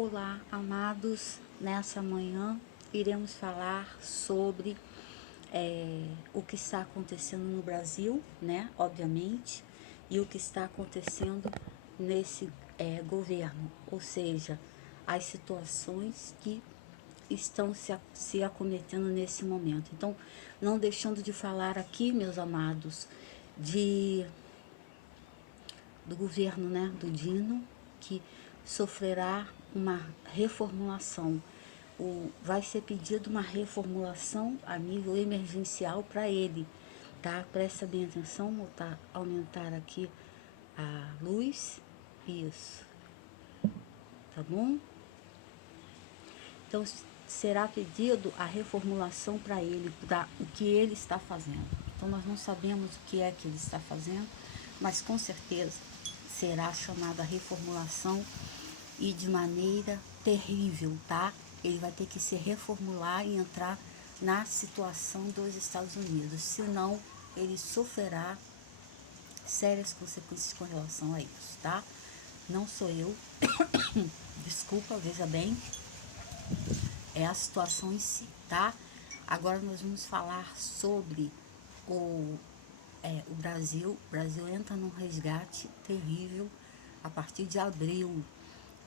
Olá, amados. Nessa manhã iremos falar sobre o que está acontecendo no Brasil, né? Obviamente, e o que está acontecendo nesse governo, ou seja, as situações que estão se acometendo nesse momento. Então, não deixando de falar aqui, meus amados, do governo, né, do Dino, que sofrerá uma reformulação. Vai ser pedido uma reformulação a nível emergencial para ele, tá? Presta bem atenção, vou aumentar aqui a luz, isso, tá bom? Então será pedido a reformulação para ele, para o que ele está fazendo. Então nós não sabemos o que é que ele está fazendo, mas com certeza será chamada a reformulação e de maneira terrível, tá? Ele vai ter que se reformular e entrar na situação dos Estados Unidos, senão ele sofrerá sérias consequências com relação a isso, tá? Não sou eu, desculpa, veja bem, é a situação em si, tá? Agora nós vamos falar sobre o Brasil. O Brasil entra num resgate terrível a partir de abril.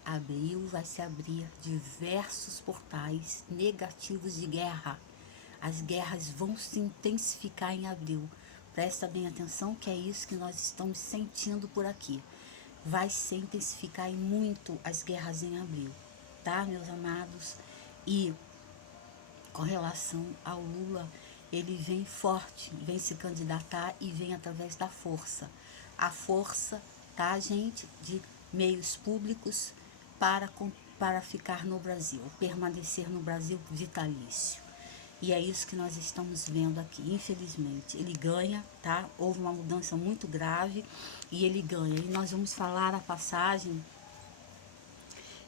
Abril vai se abrir diversos portais negativos de guerra. As guerras vão se intensificar em abril. Presta bem atenção que é isso que nós estamos sentindo por aqui. Vai se intensificar muito as guerras em abril, tá, meus amados? E com relação ao Lula, ele vem forte, vem se candidatar e vem através da força. A força, tá, gente, de meios públicos para ficar no Brasil, permanecer no Brasil vitalício. E é isso que nós estamos vendo aqui, infelizmente. Ele ganha, tá? Houve uma mudança muito grave e ele ganha. E nós vamos falar a passagem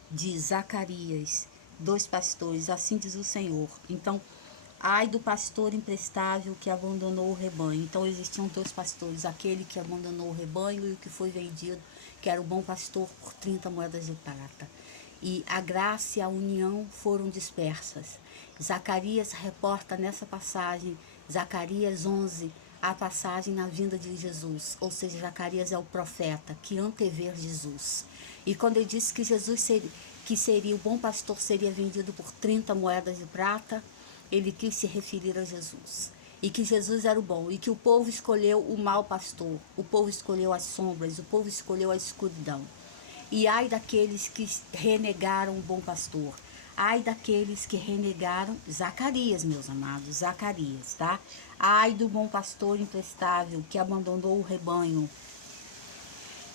de Zacarias, 2 pastores, assim diz o Senhor. Então, ai do pastor imprestável que abandonou o rebanho. Então existiam 2 pastores, aquele que abandonou o rebanho e o que foi vendido, que era o bom pastor, por 30 moedas de prata. E a graça e a união foram dispersas. Zacarias reporta nessa passagem, Zacarias 11, a passagem na vinda de Jesus, ou seja, Zacarias é o profeta que antevê Jesus. E quando ele disse que Jesus seria o bom pastor, seria vendido por 30 moedas de prata, ele quis se referir a Jesus. E que Jesus era o bom, e que o povo escolheu o mau pastor, o povo escolheu as sombras, o povo escolheu a escuridão. E ai daqueles que renegaram o bom pastor. Ai daqueles que renegaram Zacarias, meus amados, Zacarias, tá? Ai do bom pastor imprestável que abandonou o rebanho.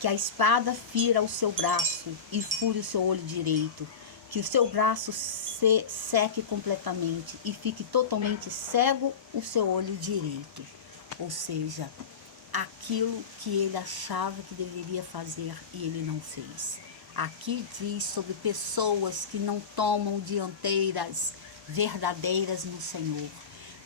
Que a espada fira o seu braço e fure o seu olho direito. Que o seu braço se seque completamente e fique totalmente cego o seu olho direito. Ou seja, aquilo que ele achava que deveria fazer e ele não fez. Aqui diz sobre pessoas que não tomam dianteiras verdadeiras no Senhor.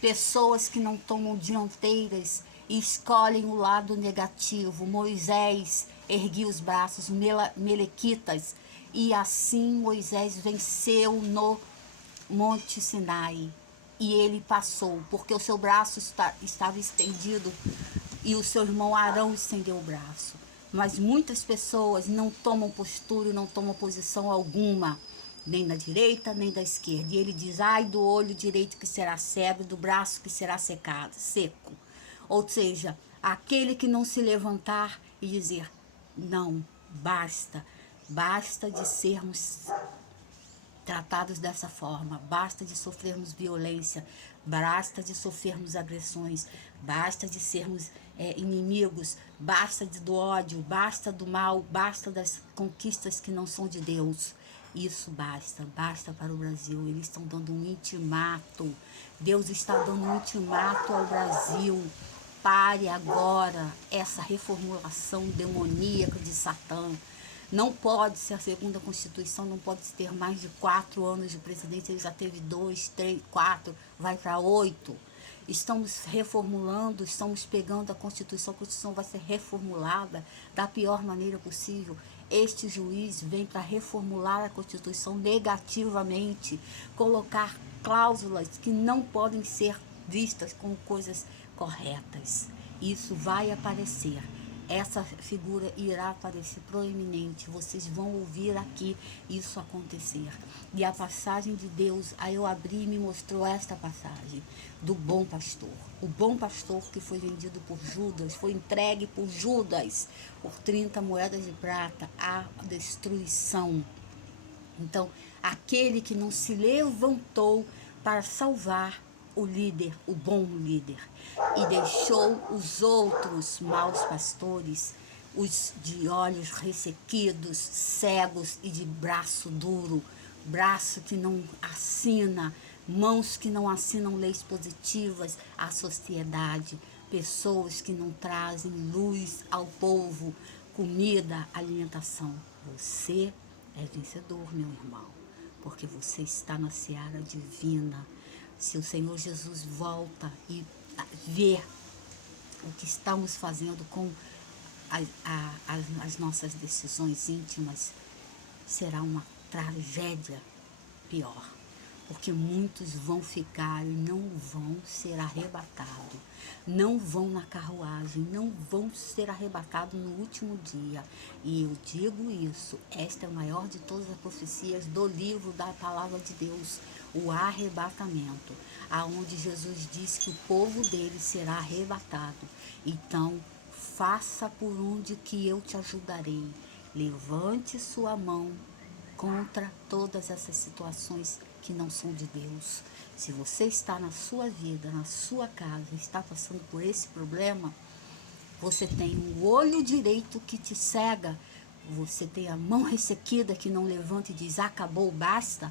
Pessoas que não tomam dianteiras e escolhem o lado negativo. Moisés erguia os braços, melequitas, e assim Moisés venceu no Monte Sinai. E ele passou, porque o seu braço estava estendido e o seu irmão Arão estendeu o braço. Mas muitas pessoas não tomam postura, não tomam posição alguma, nem da direita, nem da esquerda. E ele diz, ai do olho direito que será cego, do braço que será seco. Ou seja, aquele que não se levantar e dizer, não, basta de sermos tratados dessa forma, basta de sofrermos violência, basta de sofrermos agressões, basta de sermos inimigos, basta do ódio, basta do mal, basta das conquistas que não são de Deus. Isso basta para o Brasil. Eles estão dando um intimato, Deus está dando um intimato ao Brasil. Pare agora essa reformulação demoníaca de Satã. Não pode ser a segunda Constituição, não pode ter mais de 4 anos de presidência. Ele já teve 2, 3, 4, vai para 8. Estamos reformulando, estamos pegando a Constituição vai ser reformulada da pior maneira possível. este juiz vem para reformular a Constituição negativamente, colocar cláusulas que não podem ser vistas como coisas corretas. Isso vai aparecer. Essa figura irá aparecer proeminente. Vocês vão ouvir aqui isso acontecer. E a passagem de Deus, aí eu abri e me mostrou esta passagem do bom pastor. O bom pastor que foi vendido por Judas, foi entregue por Judas por 30 moedas de prata à destruição. Então, aquele que não se levantou para salvar o líder, o bom líder, e deixou os outros maus pastores, os de olhos ressequidos, cegos e de braço duro, braço que não assina, mãos que não assinam leis positivas à sociedade, pessoas que não trazem luz ao povo, comida, alimentação. Você é vencedor, meu irmão, porque você está na seara divina. Se o Senhor Jesus volta e vê o que estamos fazendo com as nossas decisões íntimas, será uma tragédia pior, porque muitos vão ficar e não vão ser arrebatados, não vão na carruagem, não vão ser arrebatados no último dia. E eu digo isso, esta é a maior de todas as profecias do livro da palavra de Deus, o arrebatamento, aonde Jesus diz que o povo dele será arrebatado. Então, faça por onde que eu te ajudarei, levante sua mão contra todas essas situações que não são de Deus. Se você está na sua vida, na sua casa, está passando por esse problema, você tem um olho direito que te cega, você tem a mão ressequida que não levanta e diz, acabou, basta,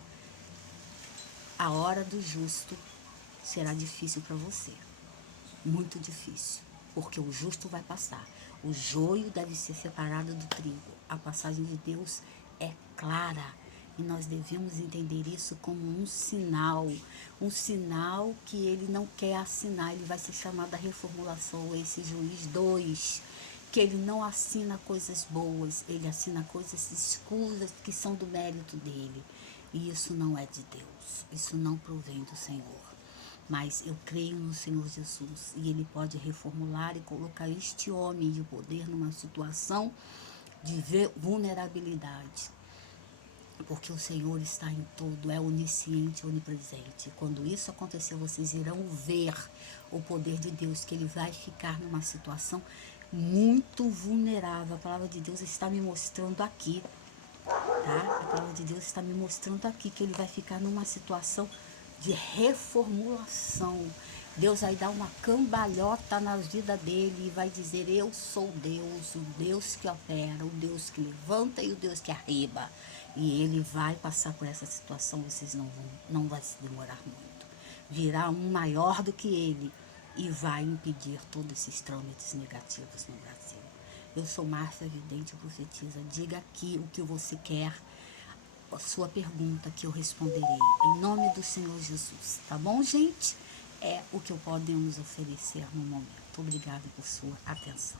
a hora do justo será difícil para você. Muito difícil, porque o justo vai passar. O joio deve ser separado do trigo. A passagem de Deus é clara e nós devemos entender isso como um sinal que ele não quer assinar. Ele vai ser chamado a reformulação, esse juiz 2, que ele não assina coisas boas, ele assina coisas escuras que são do mérito dele. E isso não é de Deus, isso não provém do Senhor. Mas eu creio no Senhor Jesus e ele pode reformular e colocar este homem de poder numa situação de vulnerabilidade. Porque o Senhor está em tudo, é onisciente, onipresente. Quando isso acontecer, vocês irão ver o poder de Deus, que ele vai ficar numa situação muito vulnerável. A palavra de Deus está me mostrando aqui, tá? A palavra de Deus está me mostrando aqui que ele vai ficar numa situação de reformulação. Deus vai dar uma cambalhota na vida dele e vai dizer, eu sou Deus, o Deus que opera, o Deus que levanta e o Deus que arriba. E ele vai passar por essa situação, vocês não vai se demorar muito. Virá um maior do que ele e vai impedir todos esses trâmites negativos no Brasil. Eu sou Márcia Vidente Profetiza. Diga aqui o que você quer, a sua pergunta que eu responderei. Em nome do Senhor Jesus. Tá bom, gente? É o que podemos oferecer no momento. Obrigada por sua atenção.